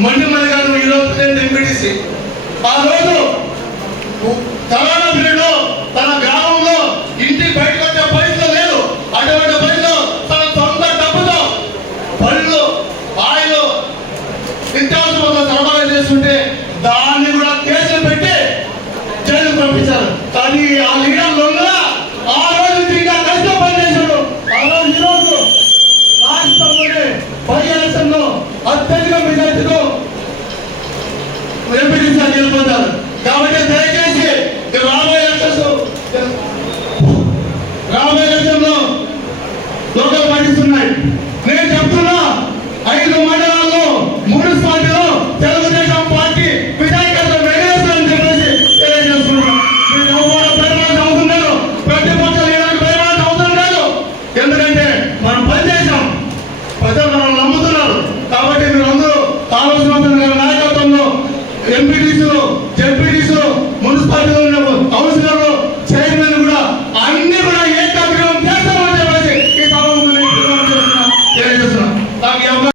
ಮಂಡಿ ಮನೆಗಳನ್ನು ಯುರೋಪಿಯನ್ ಡೆಂಬಿಡಿಸಿ ఆ రోజు తన పీరియడ్లో తన గ్రామంలో ఇంటి బయట వచ్చే పరిస్థితి లేదు అటువంటి పరిస్థితిలో తన సొంత డబ్బుతో పళ్ళు ఆయిలు నిత్యావసర సరఫరా చేస్తుంటే దాన్ని కూడా కేసులు పెట్టి జైలు పంపించారు. కానీ ఆ లీడర్లో సార్ వెళ్ళిపోతారు. కాబట్టి దయచేసి రాబోయే రాబోయే లక్షంలో లోకల్ పాటిస్తున్నాయి నేను చెప్తున్నా